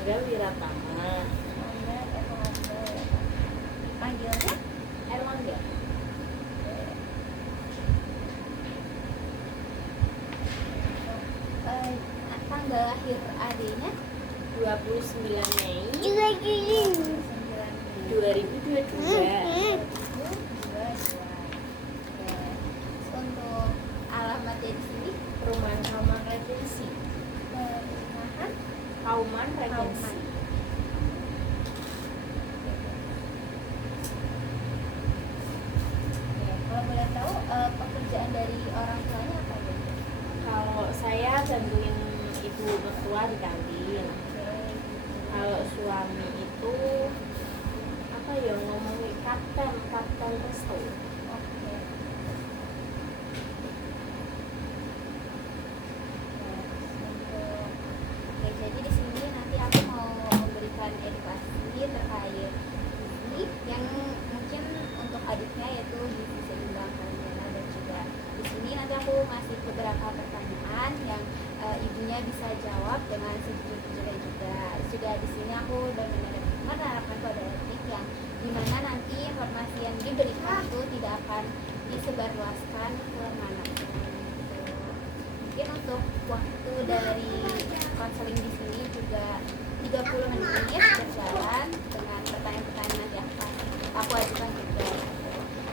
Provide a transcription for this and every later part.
Erlangga Wiratama. Erlangga. Panggilnya Erlangga. Tanggal lahir adiknya 29 Mei 29 2022. Untuk alamatnya di sini Perumahan Kauman Regensi. perumahan Kauman Regensi. Kalau boleh tahu pekerjaan dari orang tuanya apa ya? Kalau saya bantuin ibu mertua di kantin. Kalau suami itu apa ya ngomongin kapten resto. Oke. Jadi di sini nanti aku mau memberikan edukasi terkait gizi yang mungkin untuk adiknya yaitu gizi seimbang Kaliana, dan juga di sini nanti aku masih beberapa pertanyaan yang ibunya bisa jawab dengan sejujurnya juga. Sudah di sini aku benar-benar menerapkan kode etik yang dimana nanti informasi yang diberikan itu tidak akan disebarluaskan ke manapun. Mungkin untuk waktu dari konseling di sini juga 30 menit berjalan dengan pertanyaan-pertanyaan nanti aku ajukan juga.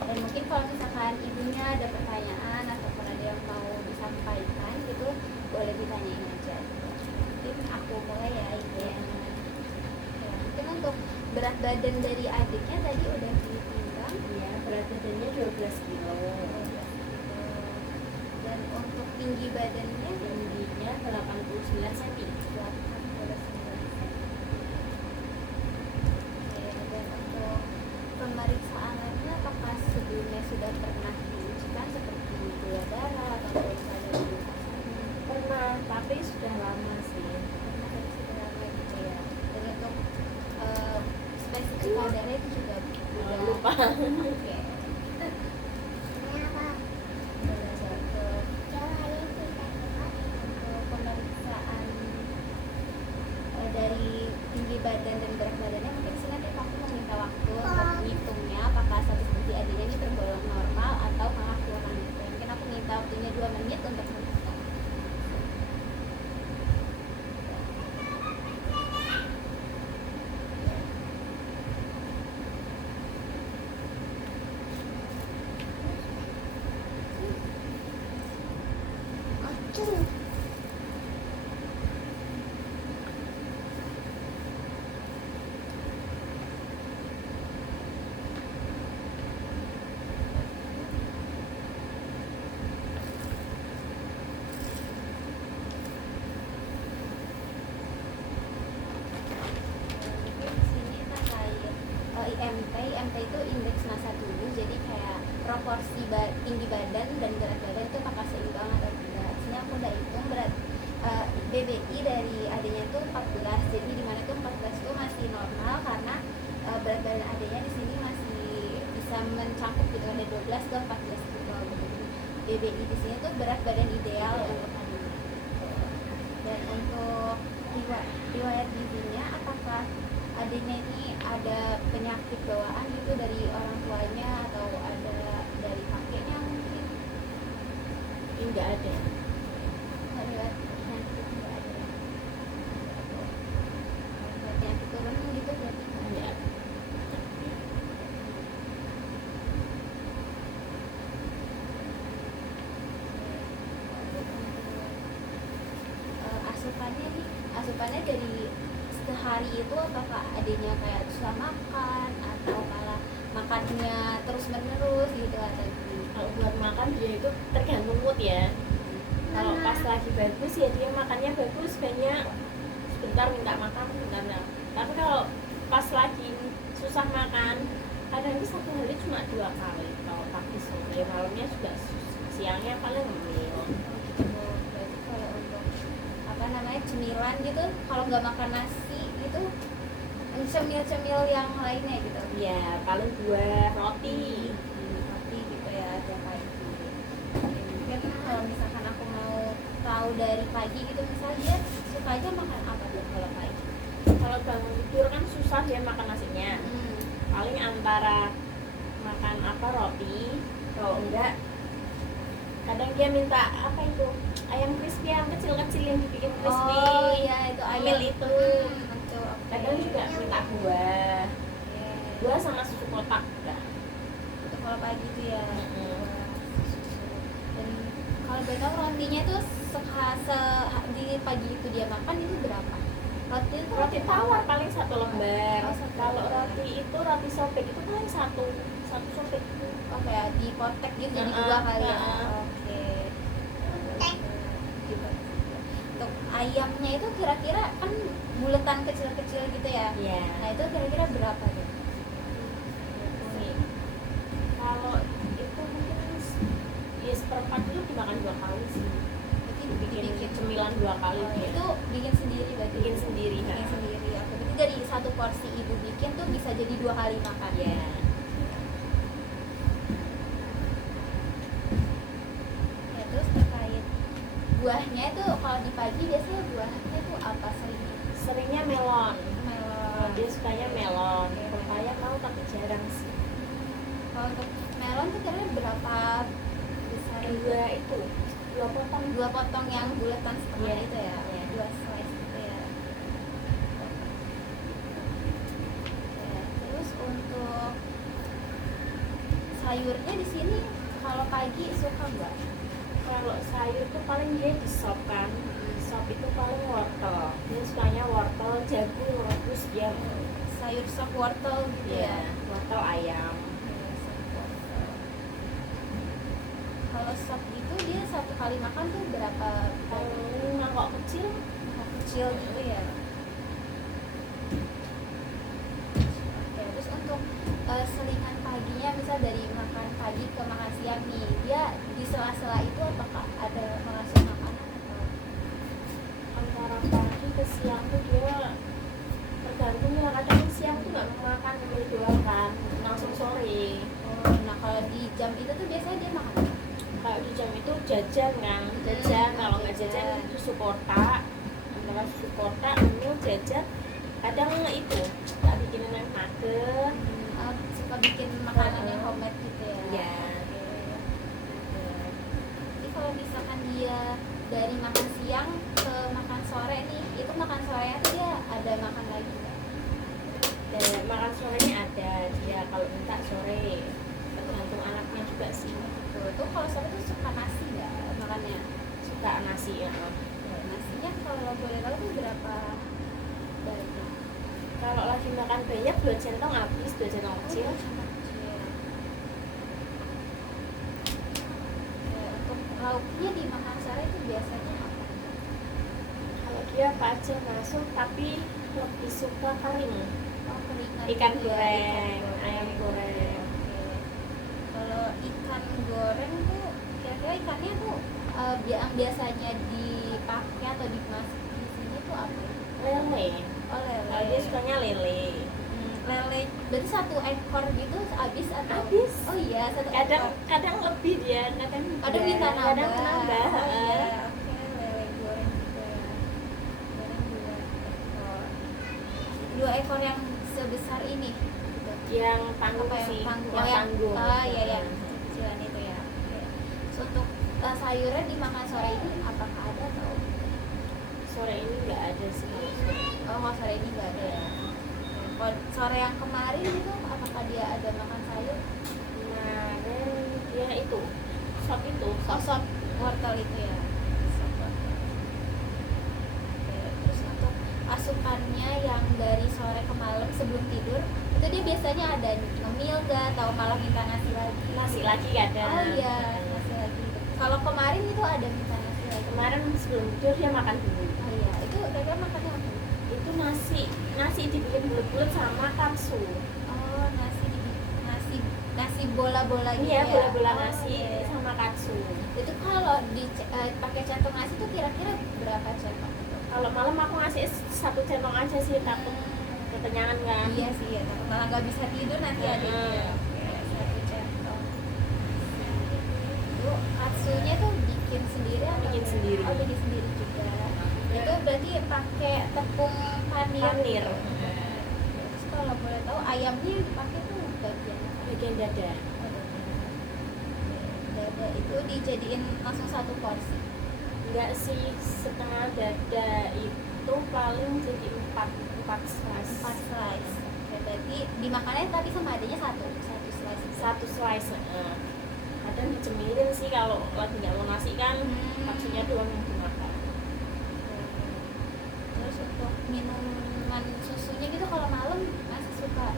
Dan mungkin kalau misalkan ibunya ada pertanyaan ataupun ada yang mau disampaikan gitu, boleh ditanyain aja. Mungkin aku mulai ya ibu. Ya, mungkin untuk berat badan dari adiknya tadi udah ditimbang. Iya, berat badannya 12 kilo. Dan untuk tinggi badannya Tingginya 89 cm. 89 cm. Dan untuk pemeriksaan lainnya apakah sebelumnya sudah pernah diujikan seperti gula darah atau misalnya Pernah, tapi sudah lama sih. pernah dari sudah lama gitu ya. Dan untuk spesifik kadarnya itu juga udah Lupa. Oke. Untuk pemeriksaan dari tinggi badan dan berat badannya mungkin sih nanti aku meminta waktu untuk menghitungnya apakah status gizi adiknya ini tergolong normal atau malah kurang gitu. Mungkin aku minta waktunya 2 menit untuk menentukan. IMT itu indeks massa tubuh, jadi kayak proporsi tinggi badan dan berat badan itu apakah seimbang atau tidak. Sini aku udah hitung berat BBI dari adanya itu 14, jadi dimana itu 14 itu masih normal karena berat badan adanya di sini masih bisa mencakup gitu, ada 12 ke 14 gitu. BBI di sini tuh berat badan ideal untuk adanya. Dan untuk riwayat gizinya apakah adiknya ini ada penyakit bawaan gitu dari orang tuanya atau ada dari kakeknya mungkin? Enggak ada. Riwayat penyakit nggak ada. Penyakit turun gitu berarti nggak ada. Enggak. Asupannya dari sehari itu apakah adanya kayak susah makan atau malah makannya terus menerus gitu atau gimana? Kalau buat makan dia itu tergantung mood ya. Kalau pas lagi bagus ya dia makannya bagus, banyak, sebentar minta makan, sebentar enggak. Tapi kalau pas lagi susah makan, kadang itu satu hari cuma 2 kali. Kalau pagi sore, malamnya juga siangnya paling ngemil. Berarti kalau untuk apa namanya cemilan gitu, kalau nggak makan nasi gitu, cemil-cemil yang lainnya gitu. Ya paling buah, roti. Roti gitu ya tiap pagi. Mungkin kalau misalkan aku mau tahu dari pagi gitu, misalnya dia suka aja makan apa tuh kalau pagi? Kalau bangun tidur kan susah dia makan nasinya. Paling antara makan apa roti, kalau enggak kadang dia minta apa itu ayam crispy yang kecil-kecil yang dibikin crispy. Oh iya, itu ayam Ambil itu. betul. Kadang juga minta buah, Iya. buah sama susu kotak udah. Itu kalau pagi itu ya. Mm-mm. Buah, susu. Dan kalau boleh tahu rotinya itu di pagi itu dia makan itu berapa? Roti itu Roti tawar paling 1 lembar. Oh, 1 Kalau lembar. roti sobek itu paling satu sobek. Oh kayak di potek gitu jadi Heeh, 2 kali ya. heeh. Oke. Gitu. Untuk ayamnya itu kira-kira kan buletan kecil-kecil gitu ya. Iya. Nah itu kira-kira berapa tuh? Nih, kalau itu mungkin ya seperempat itu dimakan 2 kali sih. Berarti Bikin cemilan 2 kali Oh, dia. itu bikin sendiri berarti. Bikin sendiri, Bikin ha. sendiri. Oke, berarti dari satu porsi ibu bikin tuh bisa jadi 2 kali makan. Iya. Ya, terus terkait buahnya itu kalau di pagi biasanya buahnya itu apa seringnya? Seringnya melon. Melon. Dia sukanya melon. Pepaya mau tapi jarang sih. Kalau untuk melon tuh kira-kira berapa besar? Dua potong. 2 potong yang bulatan setengah Iya. itu ya. Iya. 2 slice itu ya. Oke, terus untuk sayurnya di sini kalau pagi suka nggak? Kalau sayur tuh paling dia di sop kan. Sop itu paling wortel. Dia sukanya wortel, jagung, rebus dia. Sayur sop wortel gitu ya. Wortel ayam. Iya, sop wortel. Kalau sop itu dia satu kali makan tuh berapa Paling mangkok kecil. kecil gitu ya. Oke, terus untuk selingan paginya misal dari makan pagi ke makan siang nih, dia di sela-sela itu apakah ada mengasuh makanan atau Antara pagi ke siang tuh dia tergantung ya, kadang siang tuh nggak mau makan mie doang kan, langsung sore. oh, nah kalau di jam itu tuh biasanya dia makan apa? Kalau di jam itu jajan kan, jajan. Kalau nggak jajan susu kotak, antara susu kotak, mie, jajan. Kadang itu tak bikinin yang nugget. Suka bikin makanan yang homemade gitu ya. Iya. Oke. Oke. Jadi kalau misalkan dia dari makan siang ke makan sore nih, itu makan sorenya tuh dia ada makan lagi nggak? Dan makan sorenya ada, dia kalau minta sore. Tergantung anaknya juga sih. Tuh kalau sore tuh suka nasi nggak makannya? Suka nasi ya. Nasinya kalau boleh tahu tuh berapa banyak? Kalau lagi makan banyak 2 centong habis, 2 centong kecil. Untuk lauknya di makan sore itu biasanya apa? Kalau dia apa aja masuk, tapi lebih suka kering. Oh, keringan Ikan gitu ya, goreng, ikan ayam goreng. Oke. Kalau ikan goreng tuh kira-kira ikannya tuh yang biasanya dipakai atau dimasak di sini tuh apa? Lele. Oh, lele. Kalau dia sukanya lele. Lele berarti 1 ekor gitu habis atau? Habis. Oh iya, 1 Kadang ekor. kadang lebih dia, kadang Minta nambah. kadang nambah. Oh iya, heeh. oke, lele goreng gitu ya. Goreng 2 ekor. 2 ekor yang sebesar ini gitu. Yang tanggung Apa yang sih, tanggung? yang tanggung. Ah iya ya, kecilan itu ya. Oke. So, untuk sayurnya dimakan sore ini apakah ada atau? Sore ini nggak ada sih kalau sore. Oh, kalau sore ini nggak ada ya. Kalau sore yang kemarin itu apakah dia ada makan sayur? Kemarin dia itu sop itu, Oh, sop wortel itu ya. Sop wortel. Oke, terus untuk asupannya yang dari sore ke malam sebelum tidur itu dia biasanya ada ngemil nggak atau malah minta nasi lagi? nasi lagi kadang. Oh iya, nasi lagi. Kalau kemarin itu ada minta nasi lagi. Kemarin sebelum tidur dia makan dulu. Oh iya, itu kira-kira makannya apa? Itu nasi dibikin bulat-bulat sama katsu. Oh, nasi bola-bola gitu Iya, ya. bola-bola Oh, nasi iya. sama katsu. Itu kalau pakai centong nasi itu kira-kira berapa centong? Kalau malam aku ngasih 1 centong aja sih, takut kekenyangan kan. Iya sih ya, malah nggak bisa tidur nanti ada ya. Oke, 1 centong. Itu katsunya tuh bikin sendiri atau Bikin sendiri. Oh, bikin sendiri juga. Itu berarti pakai tepung panir. Panir. Terus kalau boleh tahu ayamnya yang dipakai tuh bagian apa? Bagian dada. Dada itu dijadiin langsung satu porsi. Enggak sih, setengah dada itu paling jadi empat slice. 4 slice. Oke, berarti dimakannya tapi sama adanya satu slice. Satu slice. Kadang dicemilin sih kalau lagi nggak mau nasi kan, maksudnya doang yang dimakan. Terus untuk minuman susunya gitu kalau malam masih suka.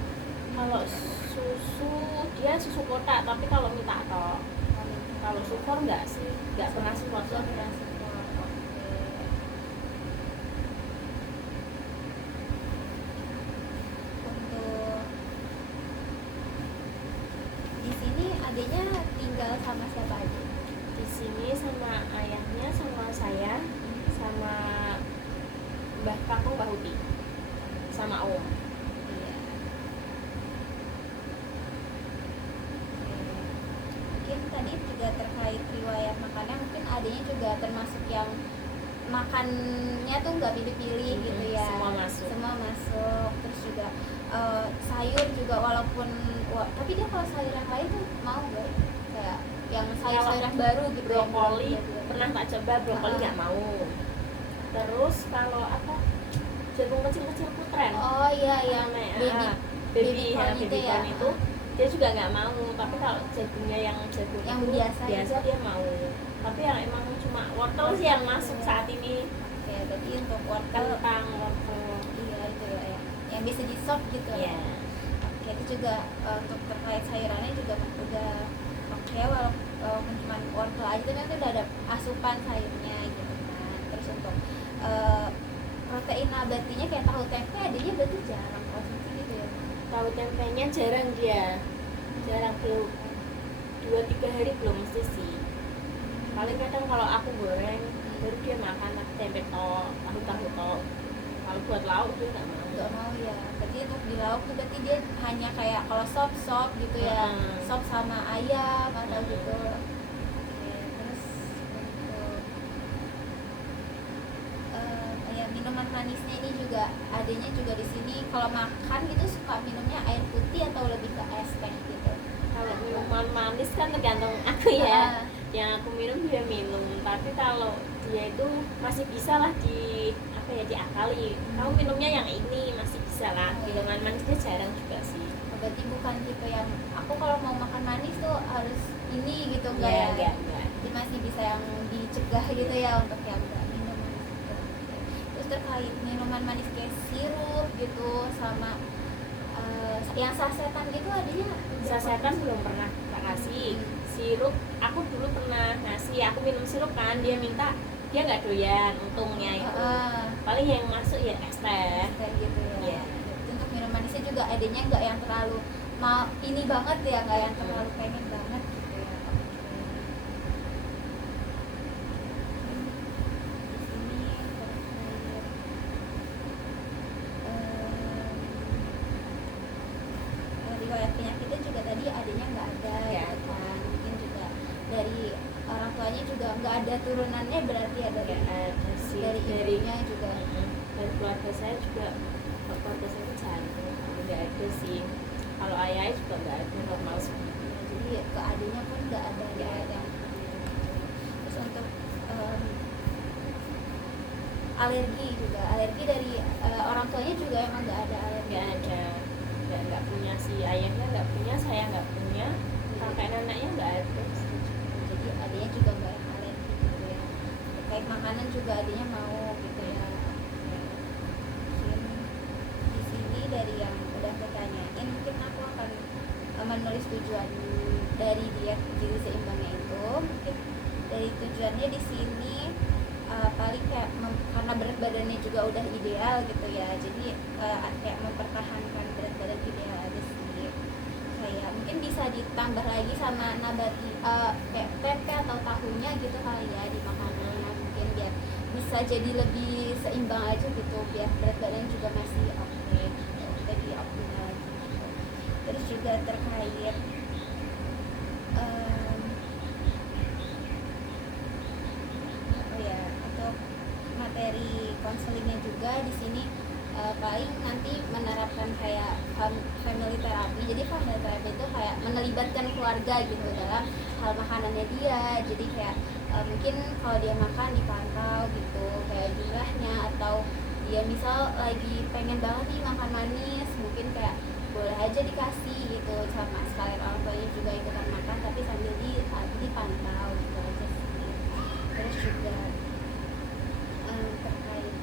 Kalau susu dia susu kotak, tapi kalau minta toh. Kalau support enggak sih, enggak pernah support. Untuk di sini adanya tinggal sama siapa aja? Di sini sama ayahnya, sama saya, sama Mbah Kakung, Mbah Uti, sama Om. Iya. Mungkin tadi juga terkait riwayat makannya, mungkin adanya juga termasuk yang makannya tuh nggak pilih-pilih gitu ya. Semua masuk. Terus juga sayur juga walaupun tapi dia kalau sayur yang lain tuh mau nggak ya? Kayak yang sayur-sayur yang baru gitu. Brokoli yang pernah tak coba, brokoli nggak mau. Terus kalau apa, jagung kecil-kecil putren. Oh iya yang baby corn baby itu ya. corn itu dia juga nggak mau. Tapi kalau jagungnya yang jagung Yang itu biasa dia mau. Tapi yang emang cuma wortel sih yang masuk saat ini. Oke, berarti untuk wortel Kentang, wortel. iya itu ya, yang bisa di sop gitu Iya. Oke, itu juga untuk terkait sayurannya juga udah oke, walaupun cuma wortel aja tapi kan udah ada asupan sayurnya gitu kan. Terus untuk protein nabatinya kayak tahu tempe adanya berarti jarang konsumsi gitu ya. Tahu tempenya jarang dia, jarang, belum 2-3 hari belum mesti sih. Paling kadang kalau aku goreng baru dia makan tempe tahu to. Kalau buat lauk dia nggak mau. Nggak mau ya, berarti untuk di lauk tuh berarti dia hanya kayak kalau sop gitu ya, sop sama ayam atau gitu. Oke, terus untuk ya minuman manisnya ini juga adanya juga di sini. Kalau makan gitu suka minumnya air putih atau lebih ke es teh gitu? Kalau minuman manis kan tergantung aku ya. Yang aku minum dia minum, tapi kalau dia itu masih bisa lah diakali. Kamu minumnya yang ini masih bisa lah. Minuman manis dia jarang juga sih. Berarti bukan tipe yang aku kalau mau makan manis tuh harus ini gitu enggak Ya, ya? enggak. Jadi masih bisa yang dicegah gitu ya untuk yang enggak minum manis gitu. Terus terkait minuman manis kayak sirup gitu sama yang sasetan gitu adanya? Sasetan belum pernah tak kasih. Sirup aku dulu pernah ngasih, aku minum sirup kan, dia minta, dia nggak doyan untungnya itu. Paling yang masuk ya es teh gitu ya. Yeah. Untuk minum manisnya juga adanya nggak yang terlalu mau ini banget ya, nggak yang terlalu pengen banget gitu ya. Riwayat penyakitnya juga tadi adanya nggak ada ya, gitu kan. Mungkin juga dari orang tuanya juga nggak ada turunannya berarti ya, dari ibunya juga. Dan keluarga saya juga, keluarga saya itu jantung nggak ada sih. Kalau ayah juga nggak ada, normal seperti itu. Jadi ke adiknya pun nggak ada yang. Terus untuk alergi juga, alergi dari orang tuanya juga emang nggak ada alergi. Nggak punya, si ayahnya nggak punya, saya nggak punya, kakek neneknya nggak ada. Jadi adiknya juga nggak yang alergi gitu ya. Terkait makanan juga adiknya mau gitu ya. Mungkin di sini dari yang udah ketanyain, mungkin aku akan menulis tujuan dari diet gizi seimbangnya itu. Mungkin dari tujuannya di sini paling kayak karena berat badannya juga udah ideal gitu ya, jadi kayak mempertahankan berat badan ideal aja sih. Kayak mungkin bisa ditambah lagi sama nabati kayak tempe atau tahunya gitu kali ya di makanannya, mungkin biar bisa jadi lebih seimbang aja gitu, biar berat badan juga masih oke gitu, jadi optimal lagi gitu. Terus juga terkait materi di sini paling nanti menerapkan kayak family therapy. Jadi family therapy itu kayak melibatkan keluarga gitu dalam hal makanannya dia. Jadi kayak mungkin kalau dia makan dipantau gitu kayak jumlahnya, atau dia misal lagi pengen banget nih makan manis, mungkin kayak boleh aja dikasih gitu, sama sekalian orang tuanya juga ikutan makan tapi sambil dipantau gitu aja sih. Terus juga terkait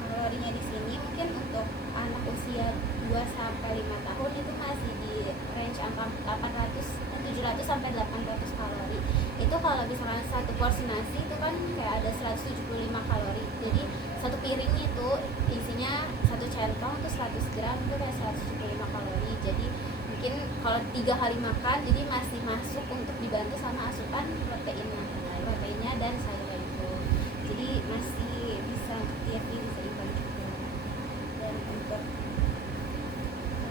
kalorinya di sini mungkin untuk anak usia 2 sampai 5 tahun itu masih di range angka 700 sampai 800 kalori. Itu kalau misalkan satu porsi nasi itu kan kayak ada 175 kalori. Jadi satu piring itu isinya satu centong itu 100 gram itu kayak 175 kalori. Jadi mungkin kalau 3 hari makan jadi masih masuk untuk dibantu sama asupan proteinnya dan sayurnya itu. Jadi masih bisa tiap hari seimbang juga. Dan untuk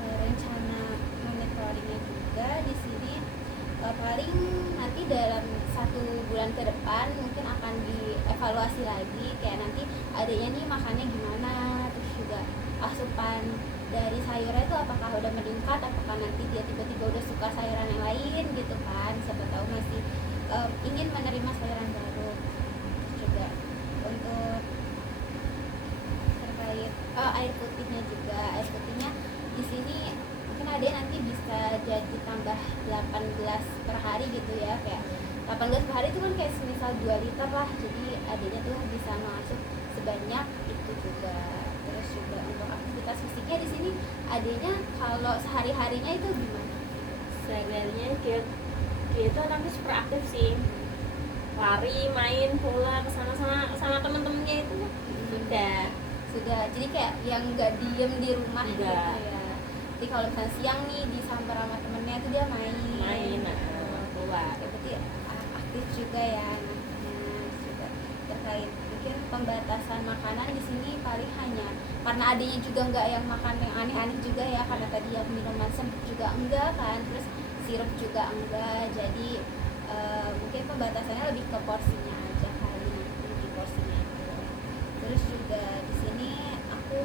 rencana monitoringnya juga di sini paling nanti dalam 1 bulan ke depan mungkin akan dievaluasi lagi, kayak nanti adiknya nih makannya gimana, terus juga asupan dari sayurnya itu apakah udah meningkat, apakah nanti dia tiba-tiba udah suka sayuran yang lain gitu kan, siapa tahu masih ingin menerima sayuran baru. Terus juga untuk terkait air putihnya juga, air putihnya di sini mungkin adek nanti bisa jadi tambah 18 per hari gitu ya, kayak 18 per hari itu kan kayak semisal 2 liter lah, jadi adeknya tuh bisa masuk sebanyak itu juga. Terus juga untuk aktivitas fisiknya di sini adeknya kalau sehari-harinya itu gimana? Sehari-harinya dia itu anaknya super aktif sih, lari, main bola kesana-sana sama temen-temennya itu sudah. Jadi kayak yang nggak diem di rumah gitu Enggak. ya. Jadi kalau misalnya siang nih disamper sama temennya itu dia main keluar. Ya, berarti aktif juga ya anaknya. Juga terkait mungkin pembatasan makanan di sini paling hanya karena adiknya juga nggak yang makan yang aneh-aneh juga ya, karena tadi yang minuman sempit juga enggak kan, terus sirup juga enggak, jadi mungkin pembatasannya lebih ke porsinya aja kali, nanti di porsinya itu. Terus juga di sini aku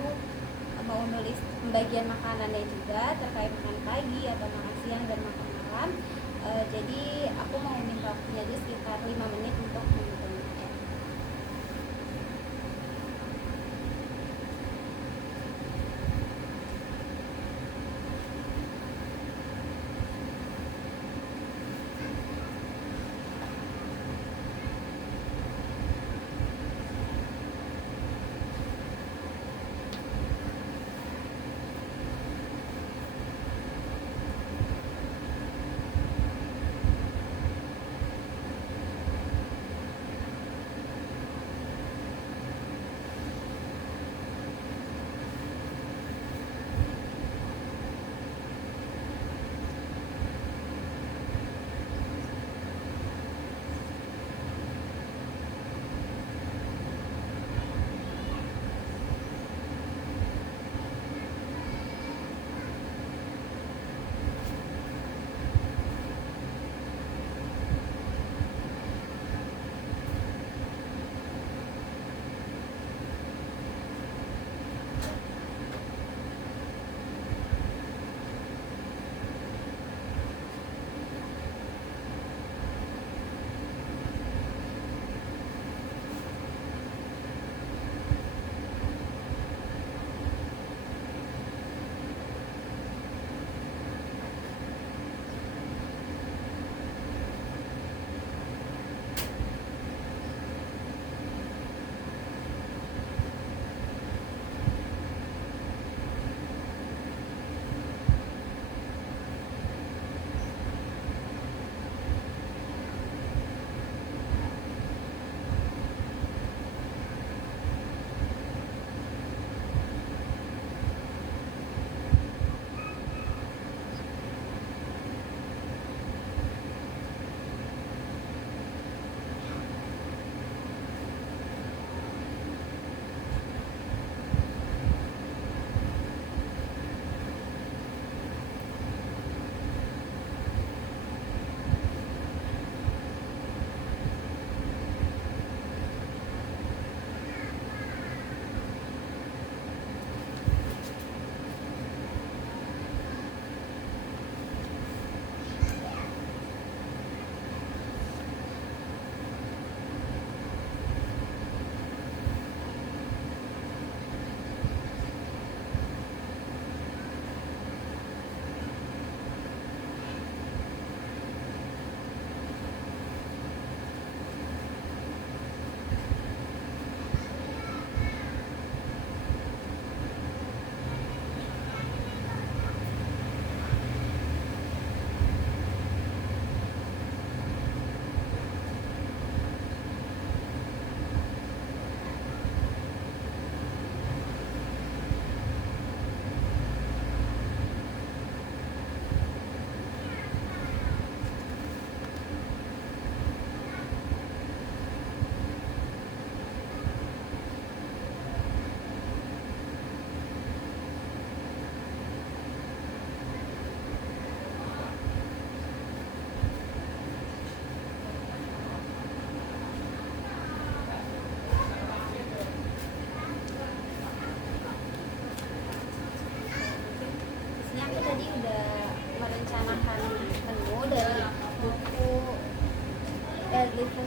mau nulis pembagian makanannya juga terkait makan pagi atau makan siang dan makan malam. Jadi aku mau minta waktunya aja sekitar 5 menit untuk menghitungnya.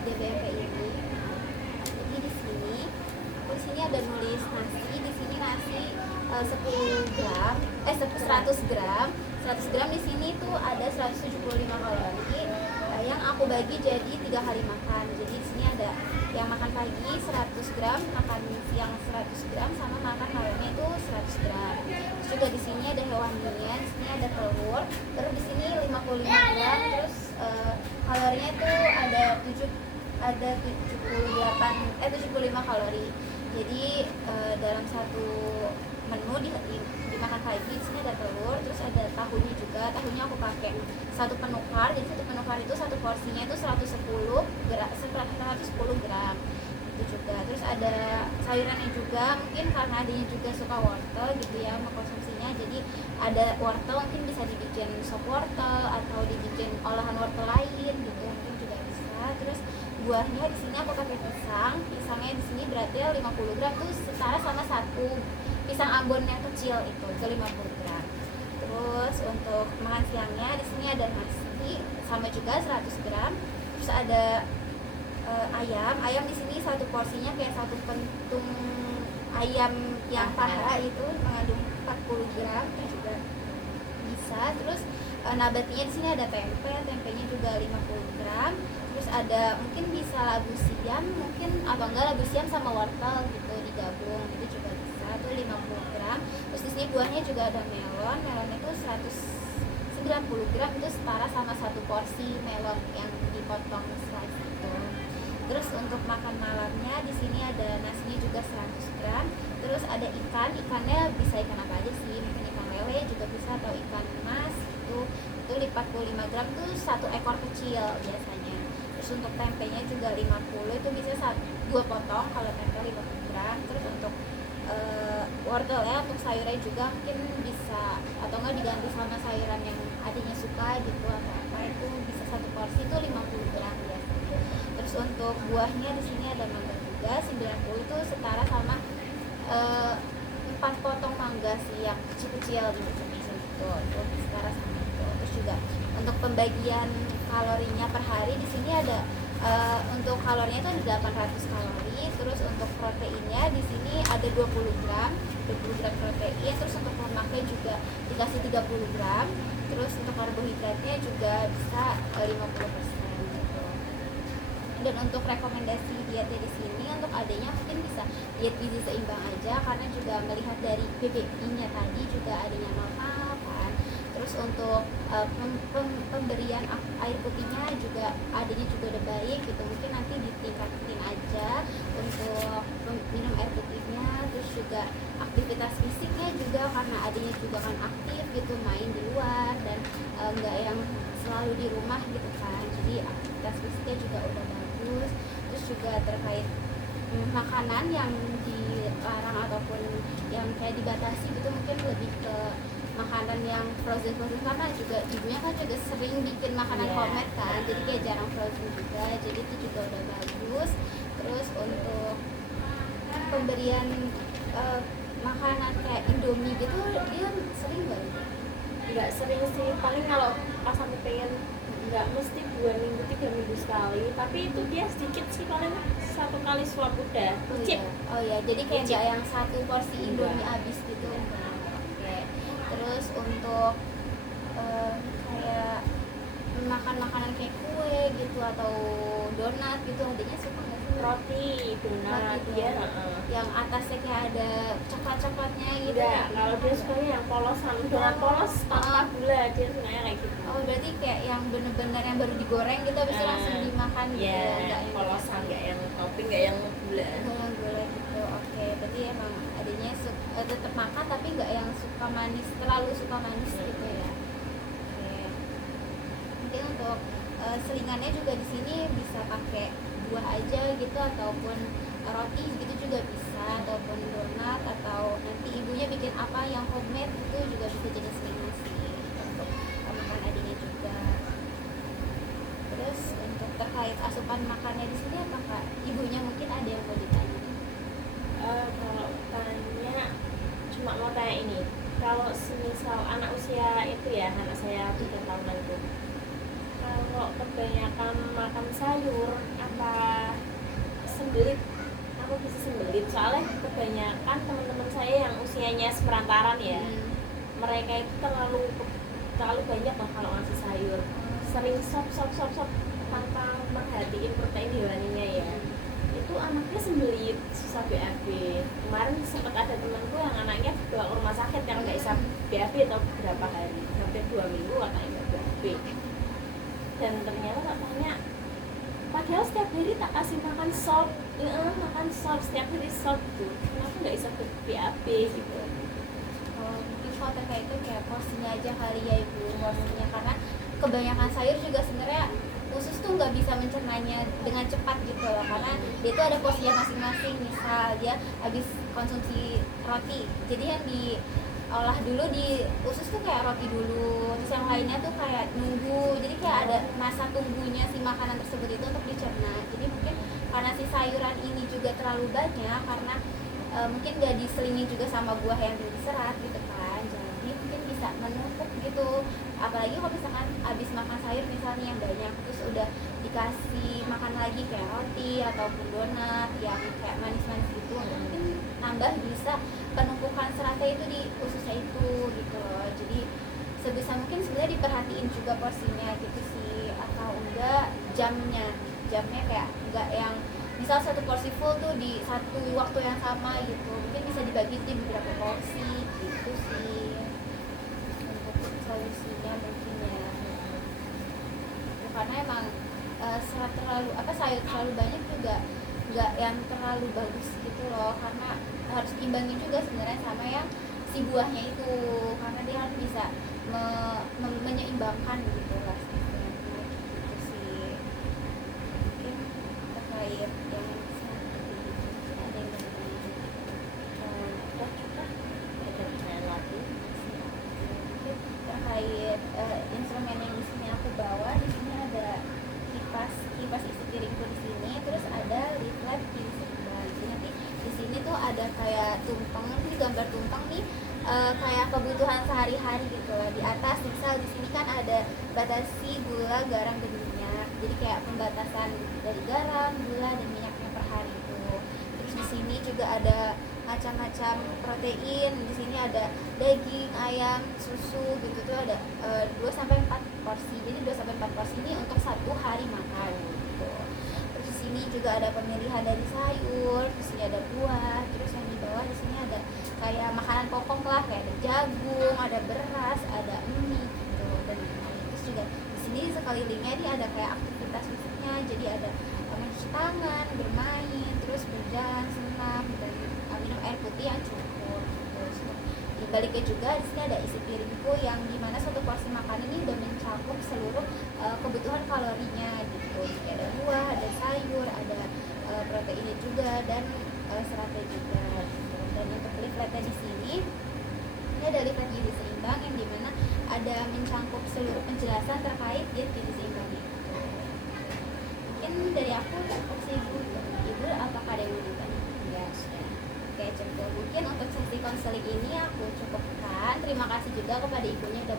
DBMP ini. Jadi di sini aku di sini ada nulis nasi. Di sini nasi 10 gram 100 gram 100 gram di sini tuh ada 175 kalori yang aku bagi jadi 3 kali makan. Jadi di sini ada yang makan pagi 100 gram, makan siang 100 gram, sama makan malamnya itu 100 gram. Terus juga di sini ada hewaninya, di sini ada telur, terus di sini 55 gram, terus kalorinya itu ada 75 kalori. Jadi dalam satu menu dimakan pagi di sini ada telur, terus ada tahunya juga. Tahunya aku pakai satu penukar, jadi satu penukar itu satu porsinya itu 110 gram itu juga. Terus ada sayurannya juga, mungkin karena adanya juga suka wortel gitu ya mengkonsumsinya, jadi ada wortel mungkin bisa dibikin sop wortel atau dibikin olahan wortel lain gitu, mungkin juga bisa. Terus buahnya di sini aku pakai pisangnya di sini berarti 50 gram tuh setara sama satu pisang Ambon yang kecil itu 50 gram. Terus untuk makan siangnya di sini ada nasi sama juga 100 gram. Terus ada ayam di sini satu porsinya kayak satu pentung ayam yang paha itu mengandung 40 gram juga bisa. Terus nabatinya di sini ada tempenya juga 50 gram. Terus ada mungkin bisa labu siam, mungkin atau enggak labu siam sama wortel gitu digabung, itu juga bisa, itu 50 gram. Terus di sini buahnya juga ada melon itu 190 gram, itu setara sama satu porsi melon yang dipotong slice itu. Terus untuk makan malamnya di sini ada nasinya juga 100 gram. Terus ada ikannya bisa ikan apa aja sih, mungkin ikan lele juga bisa atau ikan mas gitu. Itu di 45 gram tuh satu ekor kecil biasanya. Terus untuk tempenya juga 50, itu bisa 2 potong kalau tempe 50 gram. Terus untuk wortel ya, untuk sayurnya juga mungkin bisa atau enggak diganti sama sayuran yang adanya suka gitu atau apa, itu bisa satu porsi itu 50 gram biasanya. Terus untuk buahnya di sini ada mangga juga 90, itu setara sama 4 potong mangga sih yang kecil-kecil gitu, itu setara sama itu. Terus juga untuk pembagian kalorinya per hari di sini ada untuk kalorinya itu ada 800 kalori. Terus untuk proteinnya di sini ada 20 gram protein. Terus untuk lemaknya juga dikasih 30 gram. Terus untuk karbohidratnya juga bisa 50% gitu. Dan untuk rekomendasi dietnya di sini untuk adanya mungkin bisa diet gizi seimbang aja, karena juga melihat dari BBI-nya tadi juga adanya manfaat kan. Terus untuk pemberian air putihnya juga adanya juga udah baik gitu, mungkin nanti ditingkatin aja untuk minum air putihnya. Terus juga aktivitas fisiknya juga karena adanya juga kan aktif gitu, main di luar dan enggak yang selalu di rumah gitu kan, jadi aktivitas fisiknya juga udah bagus. Terus juga terkait makanan yang dilarang ataupun yang kayak dibatasi gitu, mungkin lebih ke makanan yang frozen karena juga ibunya kan juga sering bikin makanan homemade kan, jadi kayak jarang frozen juga, jadi itu juga udah bagus. Terus untuk pemberian makanan kayak Indomie gitu dia sering nggak sering sih, paling kalau pas aku pengen nggak mesti 2 minggu 3 minggu sekali, tapi itu dia sedikit sih, paling 1 kali suap udah cip. Oh iya, jadi kayak nggak yang satu porsi Indomie habis gitu. Oke. Terus untuk kayak makan makanan kayak kue gitu atau donat gitu, adanya suka nggak sih? Roti, donat dia yang atasnya kayak ada coklat-coklatnya gitu. Enggak, kalau dia sukanya yang polosan, donat polos tanpa gula, dia sukanya kayak gitu. Oh berarti kayak yang bener-bener yang baru digoreng gitu habis itu langsung dimakan gitu ya, enggak yang polosan, enggak yang topping, enggak yang gula. Yang gula gitu. Oke, berarti emang adanya tetap makan tapi enggak yang suka manis, terlalu suka manis gitu ya. Oke. Mungkin untuk selingannya juga di sini bisa pakai buah aja gitu ataupun roti gitu juga bisa, ataupun donat, atau nanti ibunya bikin apa yang homemade itu juga bisa jadi selingan sih untuk makan adiknya juga. Terus untuk terkait asupan makannya di sini, apakah ibunya mungkin ada yang mau ditanya? Kalau tanya, cuma mau tanya ini, kalau semisal anak usia itu ya, anak saya 3 tahunan itu, kalau kebanyakan makan sayur, apa tanpa sembelit. Aku bisa sembelit soalnya kebanyakan teman-teman saya yang usianya seperantaran ya, mereka itu terlalu banyak loh kalau ngasih sayur, sering sop tanpa merhatiin protein hewaninya ya. Itu anaknya sembelit, susah BAB. Kemarin sempat ada temanku yang anaknya dibawa ke rumah sakit yang nggak bisa BAB atau berapa hari, hampir 2 minggu katanya nggak BAB. Dan ternyata tak tanya, padahal setiap hari tak kasih makan sop, makan sop setiap hari sop tuh, kenapa nggak bisa BAB gitu? Mungkin kalau terkait itu kayak porsinya aja kali ya ibu, porsinya, karena kebanyakan sayur juga sebenarnya usus tuh nggak bisa mencernanya dengan cepat gitu loh, karena dia tuh ada porsinya masing-masing. Misal dia habis konsumsi roti, jadi yang diolah dulu di usus tuh kayak roti dulu, terus yang lainnya tuh kayak nunggu, jadi kayak ada masa tunggunya si makanan tersebut itu untuk dicerna. Jadi mungkin karena si sayuran ini juga terlalu banyak, karena mungkin gak diselingi juga sama buah yang tinggi serat gitu kan, jadi mungkin bisa menumpuk gitu. Apalagi kalau misalkan abis makan sayur misalnya yang banyak, terus udah dikasih makan lagi kayak roti ataupun donat yang kayak manis-manis gitu, mungkin nambah bisa penumpukan seratnya itu di ususnya itu gitu loh. Jadi sebisa mungkin sebenarnya diperhatiin juga porsinya gitu sih, atau enggak jamnya kayak enggak yang misal satu porsi full tuh di satu waktu yang sama gitu, mungkin bisa dibagi di beberapa porsi gitu sih untuk solusinya mungkin ya. Karena emang serat terlalu sayur terlalu banyak juga nggak yang terlalu bagus gitu loh, karena harus diimbangin juga sebenarnya sama yang si buahnya itu, karena dia harus bisa menyeimbangkan gitu lah gitu sih. Mungkin terkait yang ada yang terkait instrumen yang di sini aku bawa. Di sini ada kipas isi piringku di sini, terus ada leaflet kiri seimbang. Jadi nanti di sini tuh ada kayak tumpeng, ini gambar tumpeng nih, kayak kebutuhan sehari-hari gitu loh. Di atas misal di sini kan ada batasi gula, garam, dan minyak. Jadi kayak pembatasan dari garam, gula, dan minyaknya per hari itu. Terus di sini juga ada macam-macam protein. Di sini ada daging, ayam, susu gitu tuh ada 2-4 porsi. Jadi 2-4 porsi ini untuk satu hari makan gitu. Terus di sini juga ada pemilihan dari sayur, di sini ada buah, terus yang di bawah di sini ada kayak makanan pokok lah, kayak ada jagung, ada beras, ada mie gitu, dan lain-lain. Terus juga di sini sekelilingnya ini ada kayak aktivitas fisiknya, jadi ada mencuci tangan, bermain, terus berjalan, senam, dan minum air putih yang cukup. Terus di baliknya juga di sini ada isi piringku, yang dimana satu porsi makan ini udah mencakup seluruh kebutuhan kalorinya gitu. Jadi ada buah, ada sayur, ada proteinnya juga, dan seratnya juga gitu. Dan untuk leafletnya di sini ini ada leaflet gizi seimbang yang dimana ada mencakup seluruh penjelasan terkait diet gizi seimbang itu. Mungkin dari aku cukup sih ibu, apakah ada yang mau ditanya? Ya sudah. Oke, cukup. Mungkin untuk sesi konseling ini aku cukupkan. Terima kasih juga kepada ibunya yang sudah